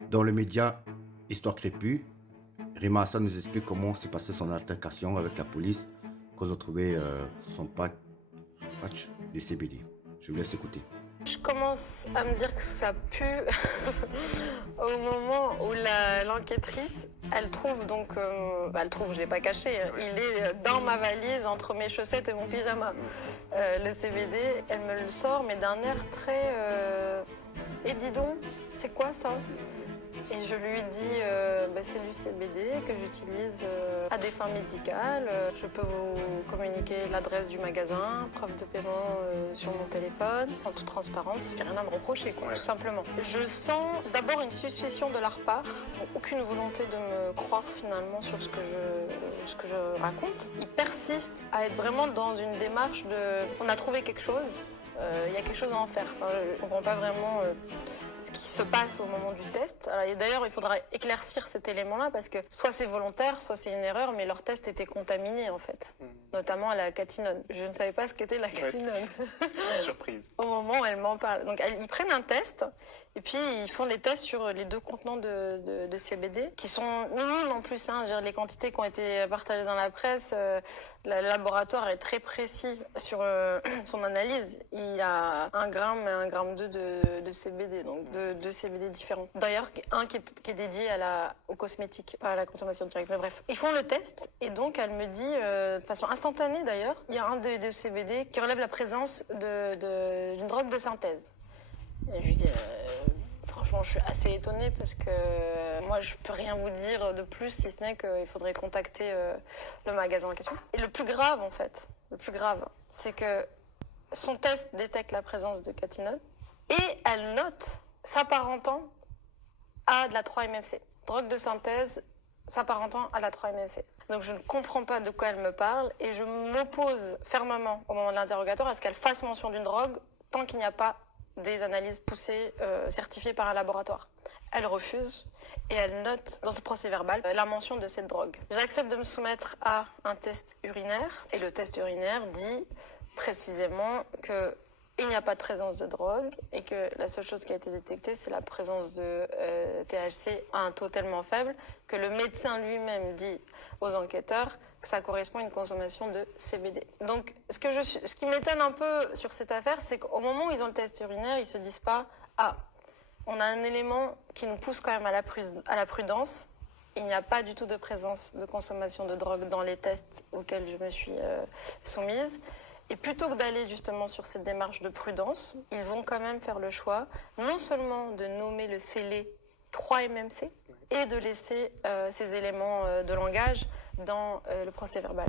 Dans le média Histoire crépue, Rima Hassan nous explique comment s'est passée son altercation avec la police quand ils ont trouvé son patch de CBD. Je vous laisse écouter. Je commence à me dire que ça pue au moment où l'enquêtrice, elle trouve donc, elle trouve, je l'ai pas caché, hein, il est dans ma valise entre mes chaussettes et mon pyjama. Le CBD, elle me le sort, mais d'un air très. Et dis donc, c'est quoi ça? Et je lui dis, c'est du CBD que j'utilise à des fins médicales. Je peux vous communiquer l'adresse du magasin, preuve de paiement sur mon téléphone, en toute transparence. J'ai rien à me reprocher, quoi, tout simplement. Je sens d'abord une suspicion de leur part, aucune volonté de me croire finalement sur ce que je raconte. Ils persistent à être vraiment dans une démarche de, on a trouvé quelque chose, il y a quelque chose à en faire. Enfin, je comprends pas vraiment ce qui se passe au moment du test. Alors, et d'ailleurs, il faudra éclaircir cet élément-là parce que soit c'est volontaire, soit c'est une erreur, mais leur test était contaminé en fait, notamment à la catinone. Je ne savais pas ce qu'était la catinone. Surprise. Au moment où elle m'en parle. Donc ils prennent un test et puis ils font les tests sur les 2 contenants de CBD qui sont minimes en plus. Hein. Je veux dire, les quantités qui ont été partagées dans la presse, le laboratoire est très précis sur son analyse. Il y a 1 gramme et 1,2 gramme de CBD, donc deux CBD différents. D'ailleurs, un qui est dédié aux cosmétiques, pas à la consommation directe. Mais bref, ils font le test et donc elle me dit, de façon instantanée d'ailleurs, il y a un des CBD qui relève la présence d'une drogue de synthèse. Et je lui dis, franchement, je suis assez étonnée parce que moi, je peux rien vous dire de plus, si ce n'est qu'il faudrait contacter le magasin en question. Et le plus grave, en fait, c'est que son test détecte la présence de catinone et elle note s'apparentant à de la 3-MMC. Drogue de synthèse s'apparentant à la 3-MMC. Donc je ne comprends pas de quoi elle me parle et je m'oppose fermement au moment de l'interrogatoire à ce qu'elle fasse mention d'une drogue tant qu'il n'y a pas des analyses poussées, certifiées par un laboratoire. Elle refuse et elle note dans ce procès-verbal la mention de cette drogue. J'accepte de me soumettre à un test urinaire et le test urinaire dit précisément que il n'y a pas de présence de drogue et que la seule chose qui a été détectée, c'est la présence de THC à un taux tellement faible que le médecin lui-même dit aux enquêteurs que ça correspond à une consommation de CBD. Donc, ce qui m'étonne un peu sur cette affaire, c'est qu'au moment où ils ont le test urinaire, ils se disent pas « Ah, on a un élément qui nous pousse quand même à la prudence. Il n'y a pas du tout de présence de consommation de drogue dans les tests auxquels je me suis soumise. » Et plutôt que d'aller justement sur cette démarche de prudence, ils vont quand même faire le choix non seulement de nommer le scellé 3-MMC et de laisser ces éléments de langage dans le procès verbal.